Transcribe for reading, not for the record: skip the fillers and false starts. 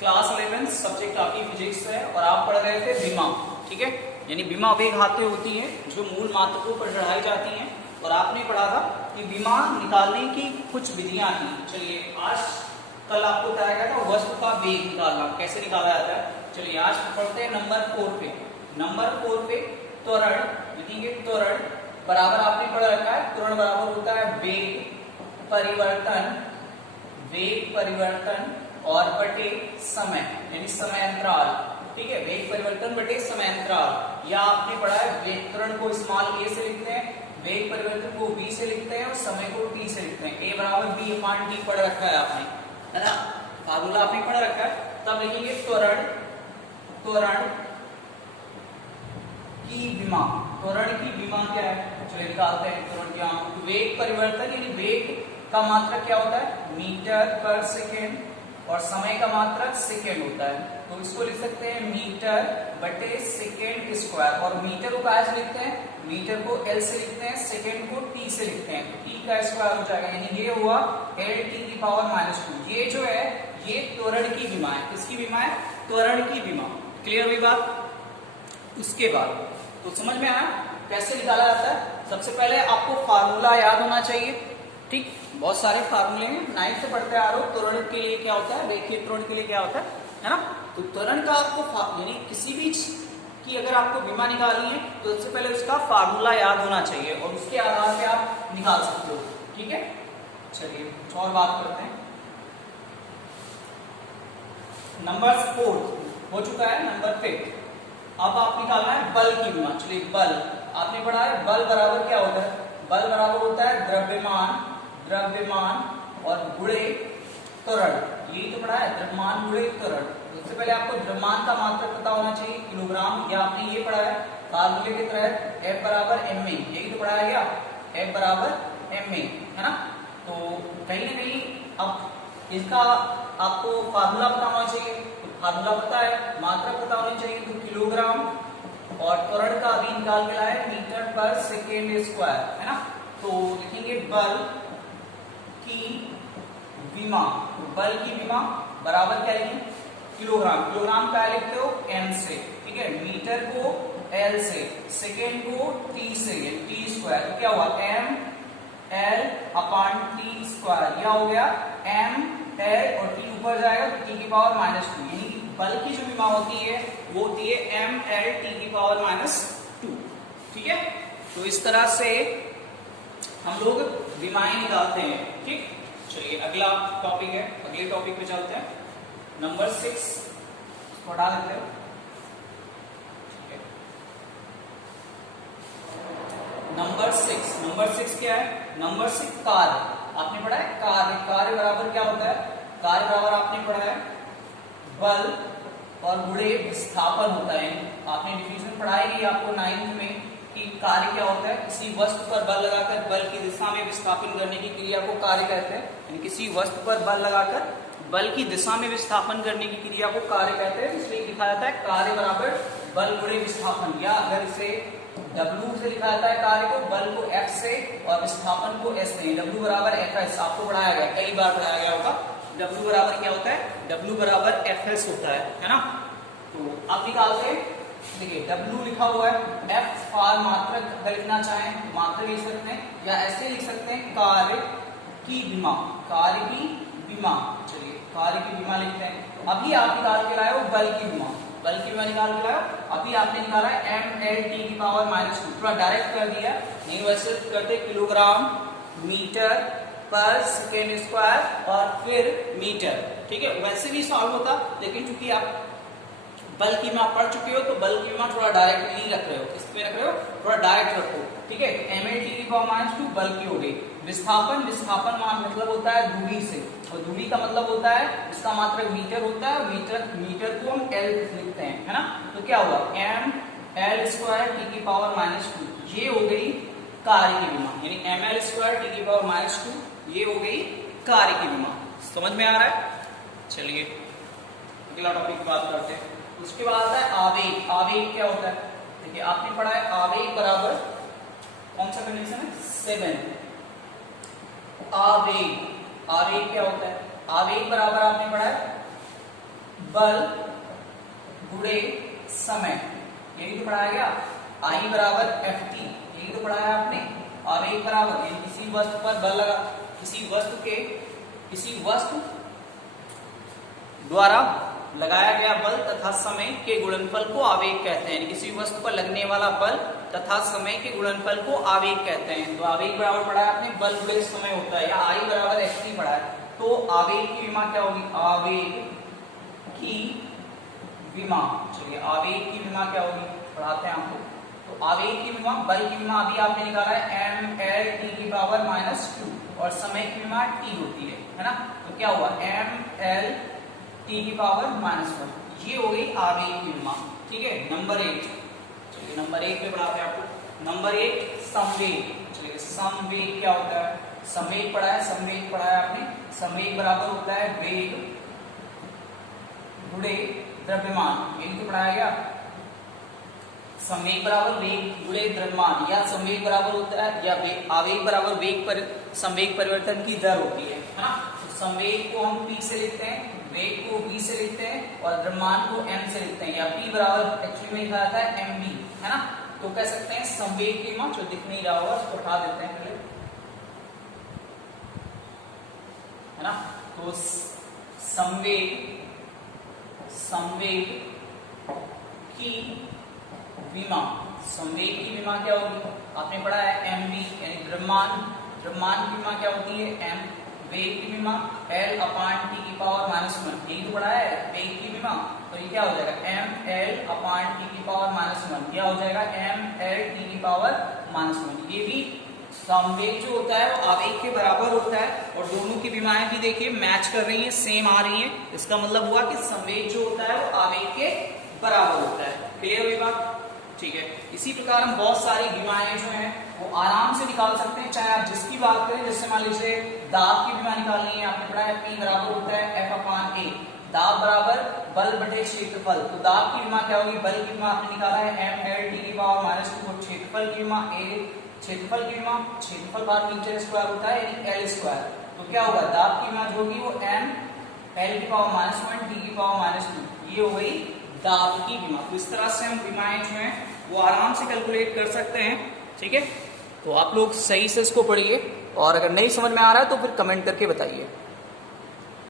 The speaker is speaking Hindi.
क्लास 11 सब्जेक्ट आपकी फिजिक्स है और आप पढ़ रहे थे विमा, ठीक है। यानी विमा वे घातें होती हैं जो मूल मात्रकों पर चढ़ाई जाती हैं और आपने पढ़ा था कि विमा निकालने की कुछ विधियां थी। चलिए आज कल आपको बताया गया था वस्तु का वेग निकालना कैसे निकाला जाता है। चलिए आज पढ़ते हैं नंबर 4 पे। नंबर 4 पे त्वरण लिखेंगे। त्वरण बराबर आपने पढ़ रखा है, त्वरण बराबर होता है वेग परिवर्तन और बटे समय यानी समय अंतराल, ठीक है। वेग परिवर्तन बटे समय अंतराल। या आपने पढ़ा है वेग त्वरण को स्मॉल a से लिखते हैं, वेग परिवर्तन को v से लिखते हैं और समय को t से लिखते हैं। a बराबर b अपान t पढ़ रखा है आपने, है ना, फार्मूला आपने पढ़ रखा है। तब लिखेंगे त्वरण की विमा। त्वरण की विमा क्या है, चलिए निकालते हैं त्वरण क्या। वेग परिवर्तन यानी वेग का मात्रक क्या होता है, मीटर पर सेकेंड और समय का मात्रक सेकेंड होता है। तो इसको लिख सकते हैं मीटर बटे सेकेंड स्क्वायर। और मीटर को क्या से लिखते हैं, मीटर को एल से लिखते हैं, सेकेंड को टी से लिखते हैं। तो टी का स्क्वायर हो जाएगा यानी ये हुआ एल टी की पावर -2। ये जो है ये त्वरण की विमा है। किसकी विमा है, त्वरण की विमा। क्लियर हुई बात। उसके बाद तो समझ में आया कैसे निकाला जाता है। सबसे पहले आपको फार्मूला याद होना चाहिए, ठीक। बहुत सारे फार्मूले हैं, 9th से पढ़ते आ रहे हो। त्वरण के लिए क्या होता है, रेखीय त्वरण के लिए क्या होता है ना। तो त्वरण का आपको यानी किसी भी की अगर आपको विमा निकालनी है तो सबसे पहले उसका फार्मूला याद होना चाहिए और उसके आधार पे आप निकाल सकते हो, ठीक है। चलिए कुछ और बात करते हैं। नंबर 4 हो चुका है, नंबर 5। अब आप निकालना है बल की विमा। चलिए बल आपने पढ़ा है, बल बराबर क्या होता है, बल बराबर होता है द्रव्यमान और गुणे त्वरण। यही तो पढ़ा है, द्रव्यमान गुणे त्वरण। सबसे पहले आपको द्रव्यमान का मात्रक पता होना चाहिए, किलोग्राम। या आपने ये पढ़ा है फार्मूले के तहत F बराबर ma, यही तो पढ़ाया गया, F बराबर ma, है ना। तो कहीं ना कहीं अब इसका आपको फार्मूला पता होना चाहिए। तो फार्मूला पता है, मात्रक पता होनी चाहिए, तो किलोग्राम और त्वरण का अभी निकाल के लाए मीटर पर सेकेंड स्क्वायर, है ना। तो लिखेंगे बल की विमा। बल की विमा बराबर क्या लिखेंगे, किलोग्राम। किलोग्राम का लिखते हो m से, ठीक है, मीटर को l से, सेकेंड को t से, t स्क्वायर। तो क्या हुआ m l अपान t स्क्वायर। यह हो गया m l और t ऊपर जाएगा तो t की पावर -2। यानी बल की जो विमा होती है वो होती है m l t की पावर -2, ठीक है। तो इस तरह से हम लोग विमाएं निकालते हैं, ठीक। चलिए अगला टॉपिक है, अगले टॉपिक पे चलते हैं। नंबर 6 हटा देते हैं, ठीक है। नंबर 6 क्या है, नंबर 6 कार्य। आपने पढ़ा है कार्य। कार्य बराबर क्या होता है, कार्य बराबर आपने पढ़ा है बल और गुणे विस्थापन होता है। आपने डिफिनेशन पढ़ाई गई आपको 9th में कि कार्य क्या होता है, किसी वस्तु पर बल लगाकर बल की दिशा में विस्थापन करने की क्रिया को कार्य कहते हैं। यानी किसी वस्तु पर बल लगाकर बल की दिशा में विस्थापन करने की क्रिया को कार्य कहते हैं। इसलिए लिखा जाता है कार्य बराबर बल गुणे विस्थापन। या अगर इसे W से लिखा जाता है कार्य को, बल को F से और विस्थापन को S से। W बराबर FS आपको पढ़ाया गया, कई बार पढ़ाया गया होगा। W बराबर क्या होता है, W बराबर FS होता है ना। तो आप निकालते हैं, देखिए W लिखा हुआ है, F फॉर मात्रक अगर लिखना चाहें तो मात्रक लिख सकते हैं या ऐसे लिख सकते हैं कार्य की विमा। कार्य की विमा, चलिए कार्य की विमा लिखते हैं। अभी आप निकाल के लाए हो बल की विमा, बल की विमा निकाल के लाए हो। अभी आपने निकाला है m l t की पावर -2, थोड़ा डायरेक्ट कर दिया, नहीं वैसे करते किलोग्राम मीटर पर सेकेंड स्क्वायर और फिर मीटर, ठीक है। वैसे भी सॉल्व होता, लेकिन चूंकि आप बल की विमा पढ़ चुके हो तो बल की विमा थोड़ा डायरेक्ट नहीं रख रहे हो, किस पे रख रहे हो, थोड़ा डायरेक्ट रखो, ठीक है। m l t की पावर -2 बल की हो गई। विस्थापन मान मतलब होता है दूरी से, और दूरी का मतलब होता है इसका मात्रक मीटर होता है। मीटर को हम l लिखते हैं, है ना। तो क्या हुआ m l स्क्वायर t की पावर -2, ये हो गई कार्य की विमा। यानी m l स्क्वायर t की पावर -2 ये हो गई कार्य की विमा। समझ में आ रहा है। चलिए अगला टॉपिक की बात करते हैं। उसके बाद आता है आवेग। आवेग क्या होता है, देखिए आपने पढ़ा है आवेग बराबर कौन सा कंडीशन है, 7। आवेग क्या होता है, आवेग बराबर आपने पढ़ा है बल गुणे समय, यही तो पढ़ाया गया। आई बराबर एफ टी, यही तो पढ़ाया आपने। आवेग बराबर किसी वस्तु पर बल लगा, किसी वस्तु द्वारा लगाया गया बल तथा समय के गुणनफल को आवेग कहते हैं। किसी वस्तु पर लगने वाला बल तथा समय के गुणनफल को आवेग कहते हैं। तो आवेग बराबर पढ़ा है आपने बल गुणे समय होता है, या आई बराबर एफ टी पढ़ा है। तो आवेग की विमा क्या होगी? आवेग की विमा, चलिए आवेग की विमा क्या होगी पढ़ाते हैं आपको। तो आवेग की विमा, बल की विमा अभी आपने निकाला है एम एल टी की पावर -2, और समय की विमा टी होती है ना। तो क्या हुआ? एम एल टी की पावर -1, ये हो गई आवेग की विमा। ठीक है, नंबर 8, चलिए नंबर 1 पे पढ़ाते हैं आपको। नंबर 1 संवेग, चलिए संवेग क्या होता है? संवेग पढ़ा है, संवेग पढ़ा है आपने। संवेग बराबर होता है वेग गुणे द्रव्यमान, यही तो पढ़ाया गया। संवेग बराबर वेग गुणे द्रव्यमान, या संवेग बराबर होता है, या आवेग बराबर वेग पर संवेग परिवर्तन की दर होती है ना। तो संवेग को हम p से लिखते हैं, वेग को v से लिखते हैं, और द्रव्यमान को m से लिखते हैं, या p बराबर एक्चुअली में लिखा जाता है mv, है ना। तो कह सकते हैं संवेग की विमा, जो दिख नहीं रहा होगा उसको उठा देते हैं पहले, है ना। तो संवेग की विमा, संवेग की विमा क्या होगी? आपने पढ़ा है mv, यानी द्रव्यमान की विमा क्या होती है? m, वेग की विमा l अपान t की पावर -1, यही तो पढ़ा है वेग की विमा। तो ये क्या हो जाएगा? m l अपान t की पावर -1, क्या हो जाएगा? m l t की पावर -1। ये भी संवेग जो होता है वो आवेग के बराबर होता है, और दोनों की विमाएं भी देखिए मैच कर रही हैं, सेम आ रही हैं। इसका मतलब हुआ कि संवेग जो होता है वो आवेग के बराबर होता है। क्लियर हुई बात? ठीक है, इसी प्रकार हम बहुत सारी विमाएं जो हैं वो आराम से निकाल सकते हैं, चाहे आप जिसकी बात करें। जैसे मान लीजिए दाब की विमा निकालनी है, आपने पढ़ा है P बराबर होता है F अपान A, दाब बराबर बल बटे क्षेत्रफल। तो दाब की विमा क्या होगी? बल की विमा आपने निकाला है m l t की पावर -2, क्षेत्रफल की विमा A, क्षेत्रफल की विमा क्षेत्रफल बार मीटर स्क्वायर होता है, यानी l स्क्वायर। तो क्या होगा? दाब की विमा जो होगी वो m l की पावर -1 t की पावर -2, ये हो गई दाब की विमा। तो इस तरह से हम विमाएं जो हैं वो आराम से कैलकुलेट कर सकते हैं। ठीक है, तो आप लोग सही से इसको पढ़िए, और अगर नहीं समझ में आ रहा है तो फिर कमेंट करके बताइए।